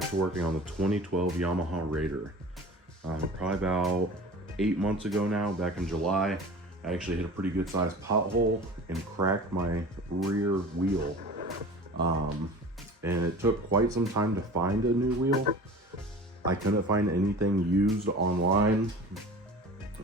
back to working on the 2012 Yamaha Raider. Probably about 8 months ago now, back in July, I actually hit a pretty good sized pothole and cracked my rear wheel. And it took quite some time to find a new wheel. I couldn't find anything used online.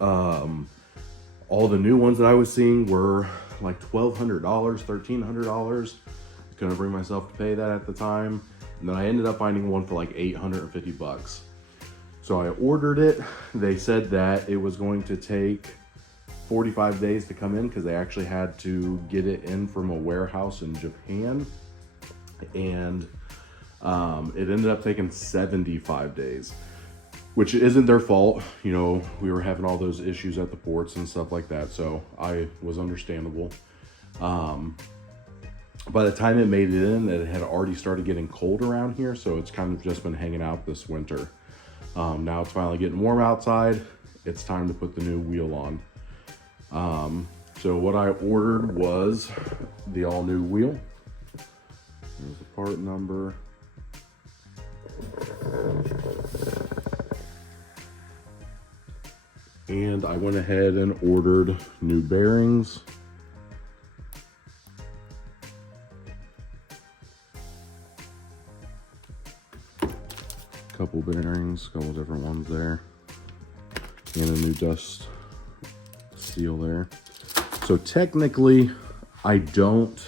All the new ones that I was seeing were like $1,200, $1,300. Couldn't bring myself to pay that at the time. And then I ended up finding one for like 850 bucks. So I ordered it. They said that it was going to take 45 days to come in because they actually had to get it in from a warehouse in Japan. And it ended up taking 75 days, which isn't their fault. You know, we were having all those issues at the ports and stuff like that. So I was understandable. By the time it made it in, it had already started getting cold around here. So it's kind of just been hanging out this winter. Now it's finally getting warm outside. It's time to put the new wheel on. So what I ordered was the all new wheel. There's the part number. And I went ahead and ordered new bearings. Couple bearings, couple different ones there, and a new dust seal there. So technically, I don't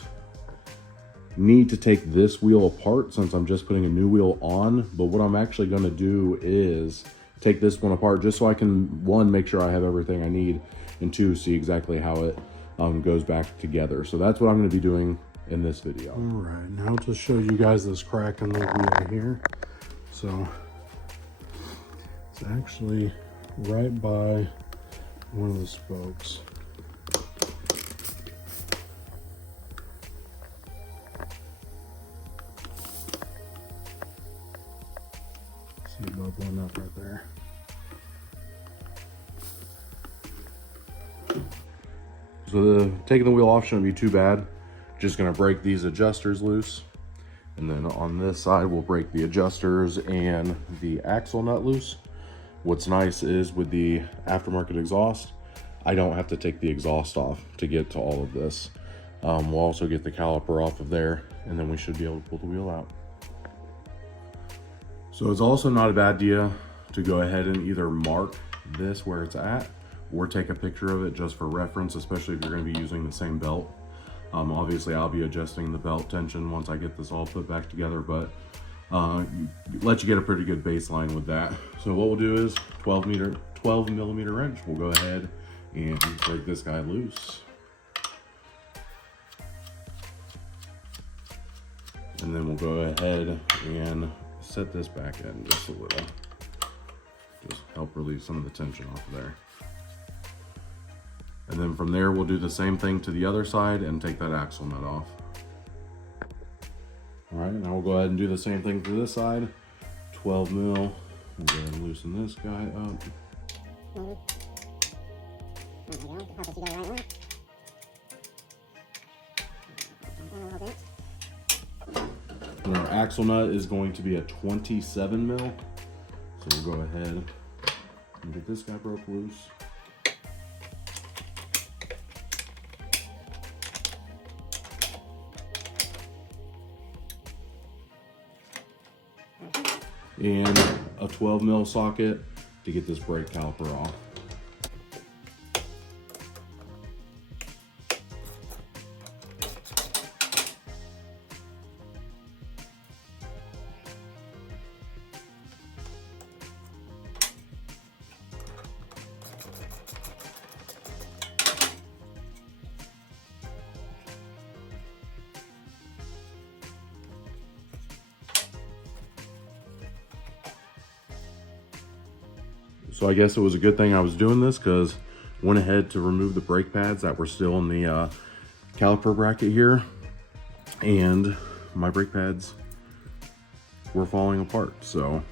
need to take this wheel apart since I'm just putting a new wheel on, but what I'm actually going to do is take this one apart just so I can, one, make sure I have everything I need, and two, see exactly how it goes back together. So that's what I'm going to be doing in this video. All right, now to show you guys this crack in the wheel here. So it's actually right by one of the spokes. See it bubbling up right there. So taking the wheel off shouldn't be too bad. Just gonna break these adjusters loose. And then on this side, we'll break the adjusters and the axle nut loose. What's nice is with the aftermarket exhaust, I don't have to take the exhaust off to get to all of this. We'll also get the caliper off of there, and then we should be able to pull the wheel out. So it's also not a bad idea to go ahead and either mark this where it's at, or take a picture of it just for reference, especially if you're gonna be using the same belt. Obviously I'll be adjusting the belt tension once I get this all put back together, but let you get a pretty good baseline with that. So what we'll do is 12 millimeter wrench. We'll go ahead and break this guy loose. And then we'll go ahead and set this back in just a little. Just help relieve some of the tension off of there. And then from there, we'll do the same thing to the other side and take that axle nut off. All right, now we'll go ahead and do the same thing to this side. 12 mil. We'll go ahead and loosen this guy up. And our axle nut is going to be a 27 mil. So we'll go ahead and get this guy broke loose. And a 12 mil socket to get this brake caliper off. So I guess it was a good thing I was doing this because I went ahead to remove the brake pads that were still in the caliper bracket here, and my brake pads were falling apart. So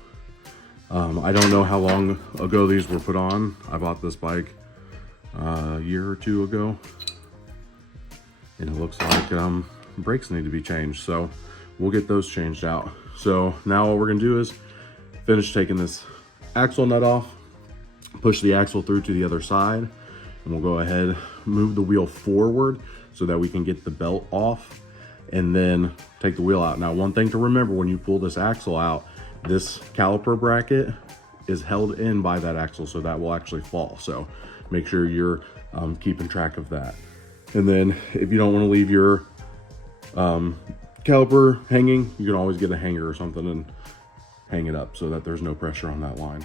I don't know how long ago these were put on. I bought this bike a year or two ago, and it looks like brakes need to be changed. So we'll get those changed out. So now all we're gonna do is finish taking this axle nut off, push the axle through to the other side, and we'll go ahead, move the wheel forward so that we can get the belt off, and then take the wheel out. Now, one thing to remember when you pull this axle out, this caliper bracket is held in by that axle, so that will actually fall. So make sure you're keeping track of that. And then if you don't want to leave your caliper hanging, you can always get a hanger or something and hang it up so that there's no pressure on that line.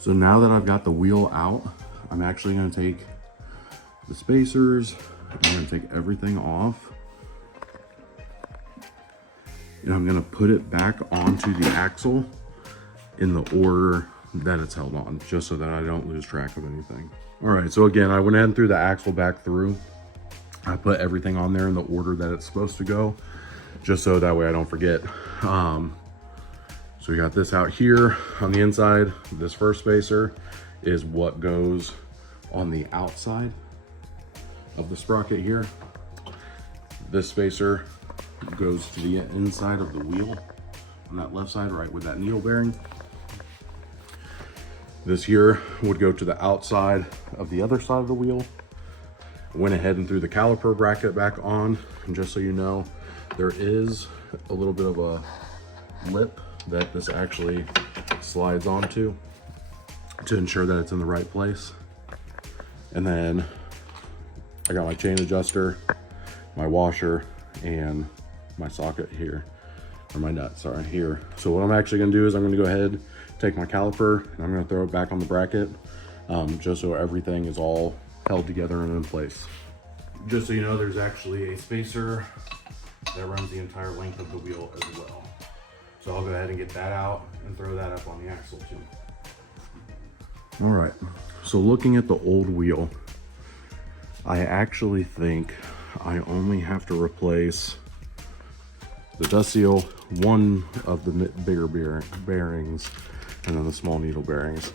So now that I've got the wheel out, I'm actually gonna take the spacers, I'm gonna take everything off, and I'm gonna put it back onto the axle in the order that it's held on, just so that I don't lose track of anything. All right, so again, I went ahead and threw the axle back through. I put everything on there in the order that it's supposed to go, just so that way I don't forget. So we got this out here on the inside. This first spacer is what goes on the outside of the sprocket here. This spacer goes to the inside of the wheel on that left side, right with that needle bearing. This here would go to the outside of the other side of the wheel. Went ahead and threw the caliper bracket back on. And just so you know, there is a little bit of a lip that this actually slides onto to ensure that it's in the right place. And then I got my chain adjuster, my washer, and my socket here, or my nut, sorry, here. So what I'm actually gonna do is I'm gonna go ahead, take my caliper, and I'm gonna throw it back on the bracket, just so everything is all held together and in place. Just so you know, there's actually a spacer that runs the entire length of the wheel as well. So I'll go ahead and get that out and throw that up on the axle too. All right, so looking at the old wheel, I actually think I only have to replace the dust seal, one of the bigger bearings, and then the small needle bearings.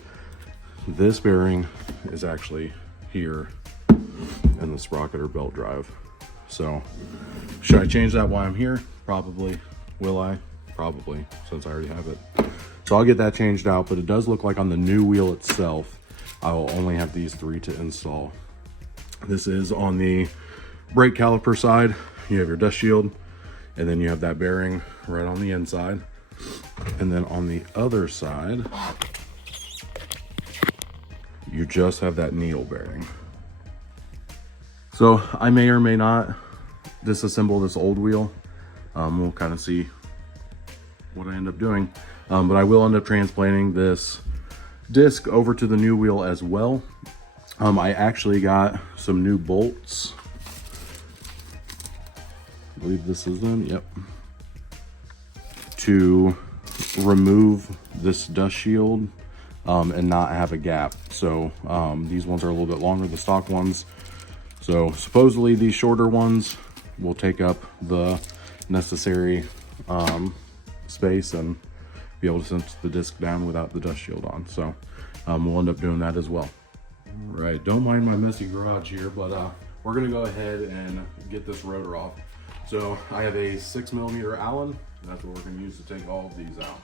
This bearing is actually here in the sprocket or belt drive. So should I change that while I'm here? Probably. Will I? Probably, since I already have it. So I'll get that changed out, but it does look like on the new wheel itself, I will only have these 3 to install. This is on the brake caliper side. You have your dust shield, and then you have that bearing right on the inside. And then on the other side, you just have that needle bearing. So I may or may not disassemble this old wheel. We'll kind of see what I end up doing, but I will end up transplanting this disc over to the new wheel as well. I actually got some new bolts. I believe this is them, yep. To remove this dust shield and not have a gap. So these ones are a little bit longer, the stock ones. So supposedly these shorter ones will take up the necessary space and be able to cinch the disc down without the dust shield on. So we'll end up doing that as well. All right, don't mind my messy garage here, but we're gonna go ahead and get this rotor off. So I have a 6mm Allen, and that's what we're gonna use to take all of these out.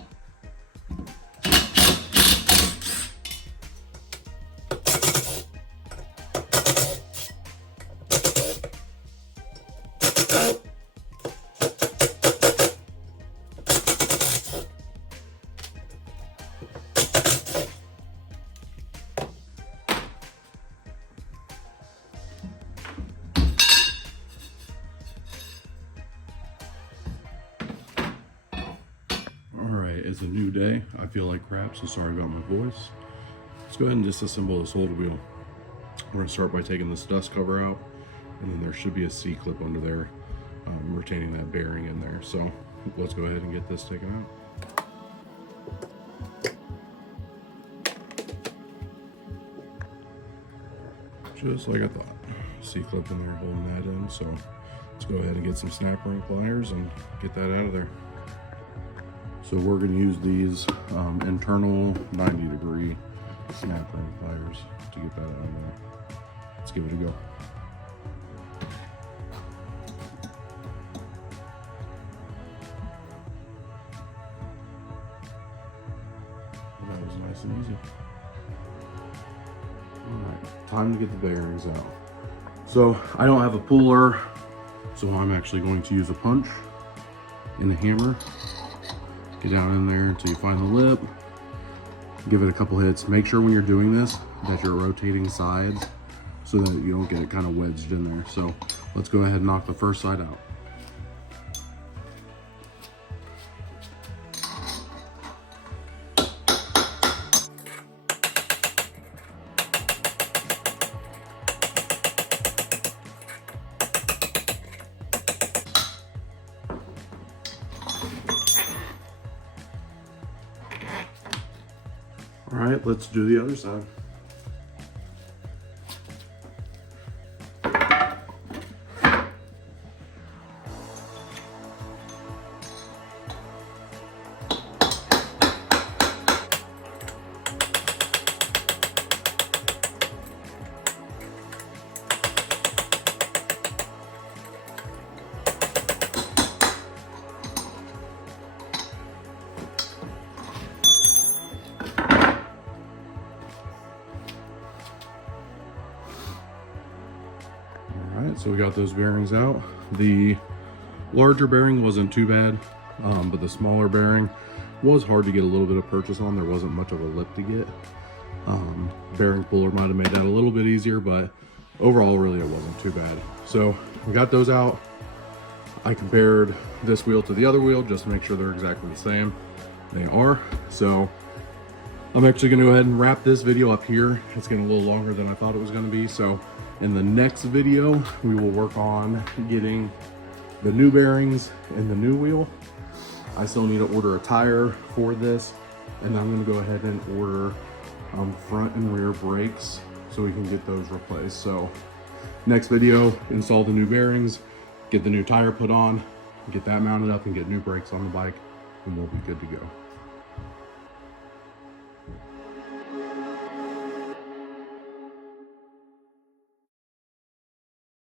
It's a new day. I feel like crap, so sorry about my voice. Let's go ahead and disassemble this old wheel. We're gonna start by taking this dust cover out, and then there should be a C-clip under there retaining that bearing in there. So let's go ahead and get this taken out. Just like I thought. C-clip in there holding that in, so let's go ahead and get some snap ring pliers and get that out of there. So we're going to use these internal 90-degree snap ring pliers to get that out of there. Let's give it a go. That was nice and easy. Alright, time to get the bearings out. So I don't have a puller, so I'm actually going to use a punch and a hammer. Get down in there until you find the lip. Give it a couple hits. Make sure when you're doing this that you're rotating sides so that you don't get it kind of wedged in there. So let's go ahead and knock the first side out. All right, let's do the other side. Alright, so we got those bearings out. The larger bearing wasn't too bad, but the smaller bearing was hard to get a little bit of purchase on. There wasn't much of a lip to get. Bearing puller might have made that a little bit easier, but overall really it wasn't too bad. So we got those out. I compared this wheel to the other wheel just to make sure they're exactly the same. They are. So I'm actually going to go ahead and wrap this video up here. It's getting a little longer than I thought it was going to be. So in the next video, we will work on getting the new bearings in the new wheel. I still need to order a tire for this, and I'm going to go ahead and order front and rear brakes so we can get those replaced. So next video, install the new bearings, get the new tire put on, get that mounted up, and get new brakes on the bike, and we'll be good to go.